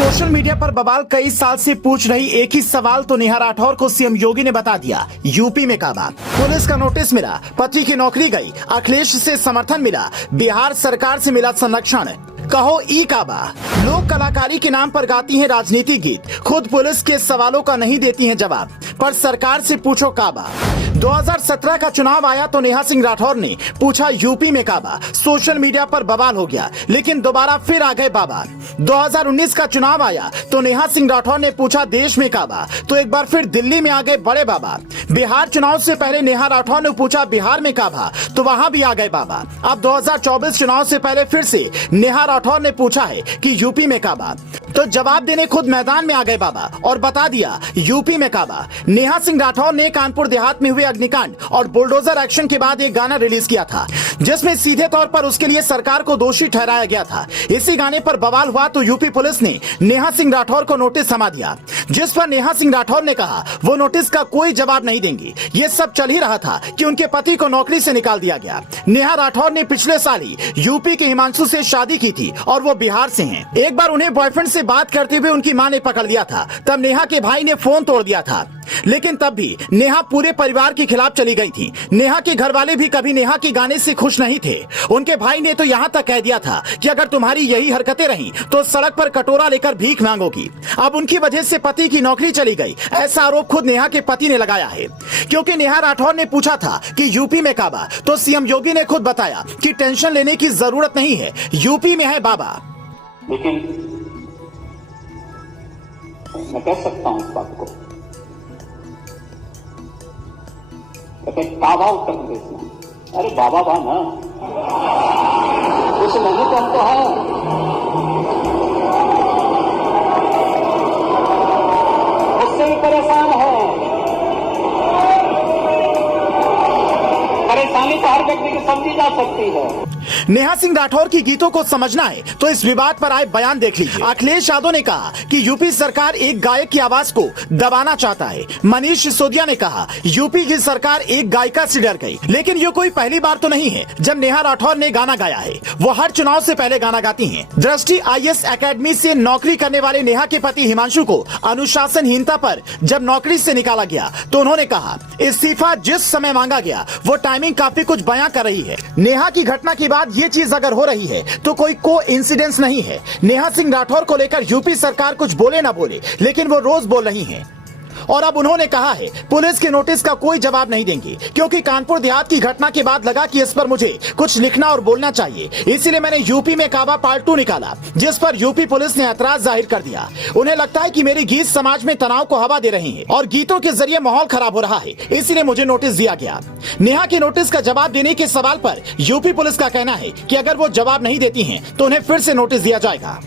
Social media पर बवाल कई साल से पूछ रही एक ही सवाल तो नेहा राठौर को सीएम योगी ने बता दिया। यूपी में काबा, पुलिस का नोटिस मिला, पति की नौकरी गई, अखिलेश से समर्थन मिला, बिहार सरकार से मिला संरक्षण, कहो ई काबा। लोग कलाकारी के नाम पर गाती हैं राजनीति गीत, खुद पुलिस के सवालों का नहीं देती हैं जवाब, पर सरकार से पूछो काबा। 2017 का चुनाव आया तो नेहा सिंह राठौर ने पूछा यूपी में काबा, सोशल मीडिया पर बवाल हो गया, लेकिन दोबारा फिर आ गए बाबा। 2019 का चुनाव आया तो नेहा सिंह राठौर ने पूछा देश में काबा, तो एक बार फिर दिल्ली में आ गए बड़े बाबा। बिहार चुनाव से पहले नेहा राठौर ने पूछा बिहार में काबा, तो वहां भी आ गए बाबा। अब 2024 चुनाव से पहले फिर से नेहा राठौर ने पूछा है कि यूपी में काबा, तो जवाब देने खुद मैदान में आ गए बाबा और बता दिया यूपी में काबा। नेहा सिंह राठौर ने कानपुर देहात में हुए अग्निकांड और बुलडोजर एक्शन के बाद एक गाना रिलीज किया था, जिसमें सीधे तौर पर उसके लिए सरकार को दोषी ठहराया गया था। इसी गाने पर बवाल हुआ तो यूपी पुलिस ने नेहा सिंह राठौर को नोटिस थमा दिया, जिस पर नेहा सिंह राठौर ने कहा वो नोटिस का कोई जवाब नहीं देंगी। ये सब चल ही रहा था कि उनके पति को नौकरी से निकाल दिया गया। नेहा राठौर ने पिछले साल ही यूपी के हिमांशु से शादी की थी और वो बिहार से हैं। एक बार उन्हें बॉयफ्रेंड से बात करते हुए उनकी मां ने पकड़ लिया था, तब नेहा के भाई ने फोन तोड़ दिया था, लेकिन तब भी नेहा पूरे परिवार के खिलाफ चली गई थी। नेहा के घर वाले भी कभी नेहा के गाने से खुश नहीं थे। उनके भाई ने तो यहाँ तक कह दिया था कि अगर तुम्हारी यही हरकतें रहीं तो सड़क पर कटोरा लेकर भीख मांगोगी। अब उनकी वजह से पति की नौकरी चली गई, ऐसा आरोप खुद नेहा के पति ने लगाया है। क्योंकि नेहा राठौर ने पूछा था कि यूपी में काबा, तो सीएम योगी ने खुद बताया कि टेंशन लेने की जरूरत नहीं है, यूपी में है बाबा। लेकिन मैं कह सकता हूं इस बात को, काबा उत्तर प्रदेश में, अरे बाबा बा ना उस नहीं तो हम तो है। उससे भी परेशान है। परेशानी तो हर व्यक्ति की समझी जा सकती है। नेहा सिंह राठौर की गीतों को समझना है तो इस विवाद पर आए बयान देख लीजिए। अखिलेश यादव ने कहा कि यूपी सरकार एक गायक की आवाज को दबाना चाहता है। मनीष सिसोदिया ने कहा यूपी की सरकार एक गायिका से डर गई। लेकिन ये कोई पहली बार तो नहीं है जब नेहा राठौर ने गाना गाया है, वो हर चुनाव से पहले गाना गाती हैं। दृष्टि IAS एकेडमी से नौकरी करने वाले नेहा के पति हिमांशु को अनुशासनहीनता पर जब नौकरी से निकाला गया तो उन्होंने कहा इस्तीफा जिस समय मांगा गया वो टाइमिंग काफी कुछ बयां कर रही है। नेहा की घटना के बाद ये चीज अगर हो रही है तो कोई कोइंसिडेंस नहीं है। नेहा सिंह राठौर को लेकर यूपी सरकार कुछ बोले ना बोले, लेकिन वो रोज बोल रही हैं। और अब उन्होंने कहा है पुलिस के नोटिस का कोई जवाब नहीं देंगी, क्योंकि कानपुर देहात की घटना के बाद लगा कि इस पर मुझे कुछ लिखना और बोलना चाहिए, इसीलिए मैंने यूपी में काबा पार्ट 2 निकाला, जिस पर यूपी पुलिस ने ऐतराज जाहिर कर दिया। उन्हें लगता है कि मेरी गीत समाज में तनाव को हवा दे रही है और गीतों के जरिए माहौल खराब हो रहा है, इसीलिए मुझे नोटिस दिया गया। नेहा के नोटिस का जवाब देने के सवाल पर यूपी पुलिस का कहना है कि अगर वो जवाब नहीं देती है तो उन्हें फिर से नोटिस दिया जाएगा।